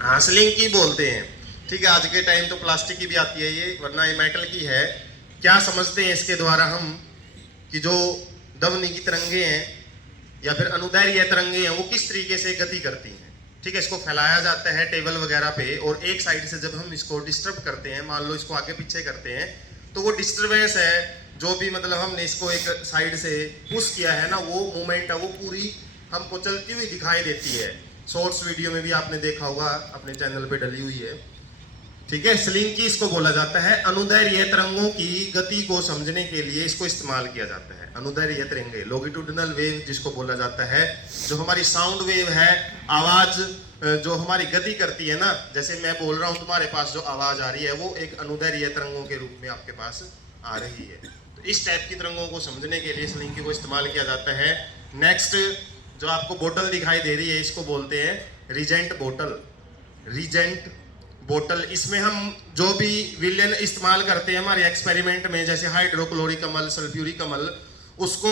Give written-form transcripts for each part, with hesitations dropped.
हाँ, स्लिंकी बोलते हैं। ठीक है, आज के टाइम तो प्लास्टिक की भी आती है ये, वरना ये मेटल की है। क्या समझते हैं इसके द्वारा हम कि जो ध्वनि की तरंगे हैं या फिर अनुदैर्घ्य तरंगे हैं वो किस तरीके से गति करती हैं। ठीक है, इसको फैलाया जाता है टेबल वगैरह पे, और एक साइड से जब हम इसको डिस्टर्ब करते हैं, मान लो इसको आगे पीछे करते हैं, तो वो डिस्टरबेंस है जो भी, मतलब हमने इसको एक साइड से पुश किया है ना, वो मूवमेंट है वो पूरी हमको चलती हुई दिखाई देती है। शॉर्ट्स वीडियो में भी आपने देखा होगा, अपने चैनल पे डली हुई है। ठीक है, स्लिंकी इसको बोला जाता है। अनुदैर्घ्य तरंगों की गति को समझने के लिए इसको इस्तेमाल किया जाता है। अनुदैर्घ्य तरंगे, लॉन्गिट्यूडिनल वेव जिसको बोला जाता है, जो हमारी साउंड वेव है, आवाज जो हमारी गति करती है ना, जैसे मैं बोल रहा हूं तुम्हारे पास जो आवाज आ रही है वो एक अनुदैर्घ्य तरंगों के रूप में आपके पास आ रही है। तो इस टाइप की तरंगों को समझने के लिए स्लिंकी को इस्तेमाल किया जाता है। नेक्स्ट, जो आपको बोतल दिखाई दे रही है, इसको बोलते हैं रिजेंट बोतल। रिजेंट बोतल, इसमें हम जो भी विलेन इस्तेमाल करते हैं हमारे एक्सपेरिमेंट में, जैसे हाइड्रोक्लोरिक अम्ल, सल्फ्यूरिक अम्ल, उसको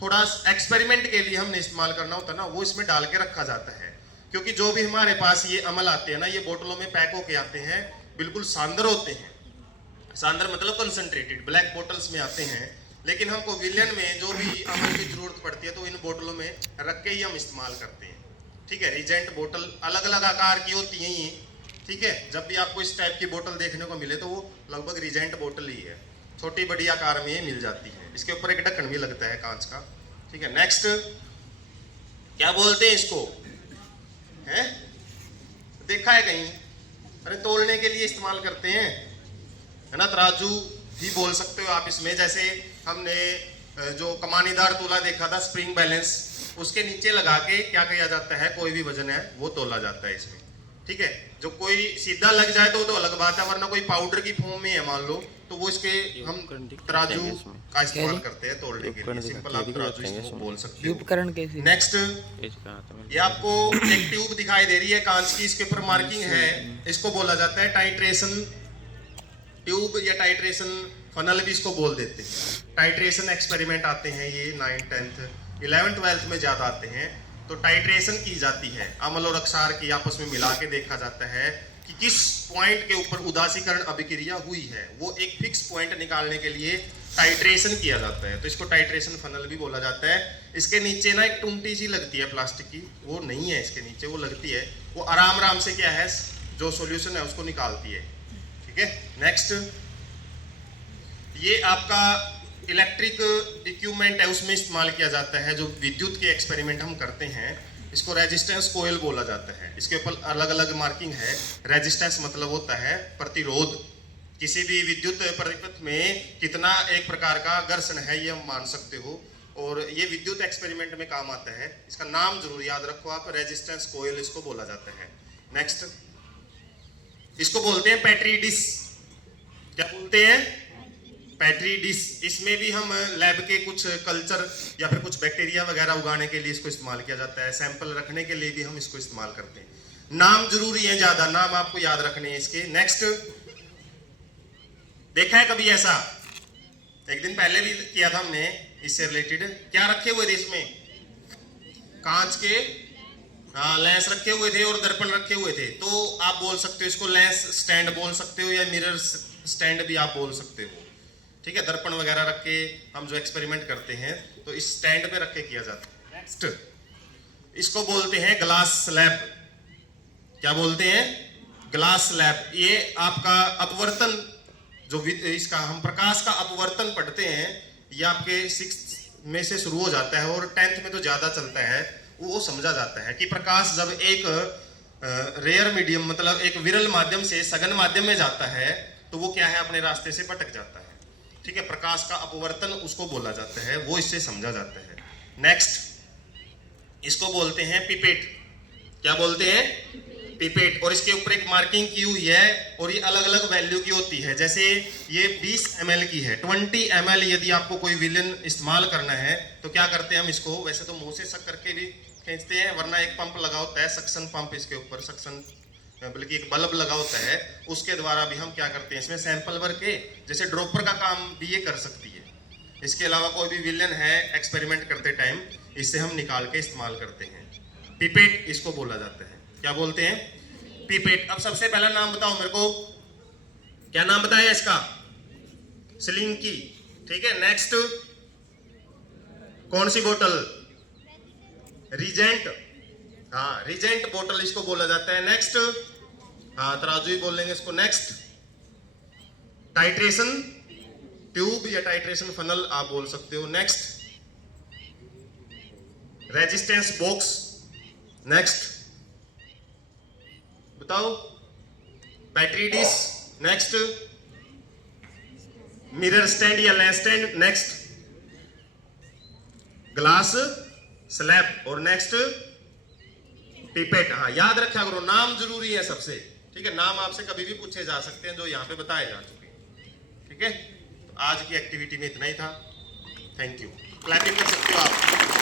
थोड़ा एक्सपेरिमेंट के लिए हमने इस्तेमाल करना होता है ना, वो इसमें डाल के रखा जाता है। क्योंकि जो भी हमारे पास ये अम्ल आते हैं ना, ये बोतलों में पैक होके आते हैं, बिल्कुल सांद्र होते हैं। सांद्र मतलब कंसंट्रेटेड, ब्लैक बोटल्स में आते हैं। लेकिन हमको विलेन में जो भी अम्ल की जरूरत पड़ती है तो इन बोतलों में रख के ही हम इस्तेमाल करते हैं। ठीक है, रिजेंट बोतल अलग अलग आकार की होती हैं ये। ठीक है, जब भी आपको इस टाइप की बोतल देखने को मिले तो वो लगभग रिजेंट बोतल ही है। छोटी बड़ी आकार में ये मिल जाती है। इसके ऊपर एक ढक्कन भी लगता है कांच का। ठीक है, नेक्स्ट क्या बोलते हैं इसको, है देखा है कहीं? अरे तोलने के लिए इस्तेमाल करते हैं, है ना, तराजू भी बोल सकते हो आप इसमें। जैसे हमने जो कमानीदार तोला देखा था, स्प्रिंग बैलेंस, उसके नीचे लगा के क्या किया जाता है, कोई भी वजन है वो तोला जाता है इसमें। ठीक है, जो कोई सीधा लग जाए तो अलग बात है, वरना कोई पाउडर की फॉर्म में है मान लो, तो वो इसके हम तराजू का इस्तेमाल करते हैं तोड़ने के लिए। सिंपल आप तराजू इसको बोल सकते हो। उपकरण कैसे? नेक्स्ट, ये आपको एक ट्यूब दिखाई दे रही है कांच की, इसके ऊपर मार्किंग है, इसको बोला जाता है टाइट्रेशन ट्यूब या टाइट्रेशन फनल भी इसको बोल देते हैं। टाइट्रेशन एक्सपेरिमेंट आते हैं ये 9th 10th 11th 12th में ज्यादा आते हैं। तो टाइट्रेशन की जाती है, अम्ल और अक्षार की आपस में मिला के देखा जाता है कि किस पॉइंट के ऊपर उदासीकरण अभिक्रिया हुई है। वो एक फिक्स पॉइंट निकालने के लिए टाइट्रेशन किया जाता है, तो इसको टाइट्रेशन फनल भी बोला जाता है। इसके नीचे ना एक टूंटी सी लगती है प्लास्टिक की, वो नहीं है इसके नीचे, वो लगती है, वो आराम आराम से क्या है जो सॉल्यूशन है उसको निकालती है। ठीक है, नेक्स्ट, ये आपका इलेक्ट्रिक इक्विपमेंट है, उसमें इस्तेमाल किया जाता है। जो विद्युत के एक्सपेरिमेंट हम करते हैं, इसको रेजिस्टेंस कोयल बोला जाता है। इसके ऊपर अलग अलग मार्किंग है। रेजिस्टेंस मतलब होता है प्रतिरोध, किसी भी विद्युत परिपथ में कितना एक प्रकार का घर्षण है ये हम मान सकते हो, और ये विद्युत एक्सपेरिमेंट में काम आता है। इसका नाम जरूर याद रखो आप, रेजिस्टेंस कोयल इसको बोला जाता है। नेक्स्ट, इसको बोलते हैं पेट्री डिश। क्या बोलते हैं? Petri dish. इसमें भी हम लैब के कुछ कल्चर या फिर कुछ बैक्टीरिया वगैरह उगाने के लिए इसको इस्तेमाल किया जाता है। सैंपल रखने के लिए भी हम इसको इस्तेमाल करते हैं। नाम जरूरी है, ज्यादा नाम आपको याद रखने हैं इसके। नेक्स्ट, देखा है कभी ऐसा? एक दिन पहले भी किया था हमने इससे रिलेटेड। क्या रखे हुए थे इसमें? कांच के लेंस रखे हुए थे और दर्पण रखे हुए थे। तो आप बोल सकते हो इसको लेंस स्टैंड बोल सकते हो, या मिरर स्टैंड भी आप बोल सकते हो। ठीक है, दर्पण वगैरह रख के हम जो एक्सपेरिमेंट करते हैं तो इस स्टैंड पे रख के किया जाता है। नेक्स्ट, इसको बोलते हैं ग्लास स्लैब। क्या बोलते हैं? Glass slab. ये आपका अपवर्तन, जो इसका हम प्रकाश का अपवर्तन पढ़ते हैं, ये आपके 6th में से शुरू हो जाता है और 10th में तो ज्यादा चलता है। वो समझा जाता है कि प्रकाश जब एक रेयर मीडियम, मतलब एक विरल माध्यम से सघन माध्यम में जाता है तो वो क्या है, अपने रास्ते से भटक जाता है। ठीक है, प्रकाश का अपवर्तन उसको बोला जाता है, वो इससे समझा जाता है। नेक्स्ट, इसको बोलते हैं पिपेट। क्या बोलते हैं? पिपेट। और इसके ऊपर एक मार्किंग की हुई है और ये अलग अलग वैल्यू की होती है। जैसे ये 20 ml की है, 20 ml यदि आपको कोई विलेन इस्तेमाल करना है तो क्या करते हैं हम इसको, वैसे तो मुंह से सक करके भी खींचते हैं, वरना एक पंप लगा होता है, सक्शन पंप, इसके ऊपर सक्शन बल्कि एक बल्ब लगा होता है, उसके द्वारा भी हम क्या करते हैं इसमें सैंपल भर के, जैसे ड्रॉपर का काम भी ये कर सकती है। इसके अलावा कोई भी विलेन है एक्सपेरिमेंट करते टाइम इससे हम निकाल के इस्तेमाल करते हैं। पिपेट इसको बोला जाता है। क्या बोलते हैं? पीपेट। अब सबसे पहला नाम बताओ मेरे को, क्या नाम बताया इसका? स्लिंकी। ठीक है, नेक्स्ट कौन सी बोतल? रीजेंट। हाँ, रीजेंट बोतल इसको बोला जाता है। नेक्स्ट, हाँ तराजू ही बोल लेंगे इसको। नेक्स्ट टाइट्रेशन ट्यूब या टाइट्रेशन फनल आप बोल सकते हो। Next resistance box. नेक्स्ट बताओ, battery dish. Next mirror stand या lamp stand. Next glass slab. और नेक्स्ट पिपेट। हाँ, याद रखा करो, नाम जरूरी है सबसे। ठीक है, नाम आपसे कभी भी पूछे जा सकते हैं जो यहाँ पे बताए जा चुके हैं। ठीक है, तो आज की एक्टिविटी में इतना ही था। Thank you. क्लैपिंग कर सकते हो आप।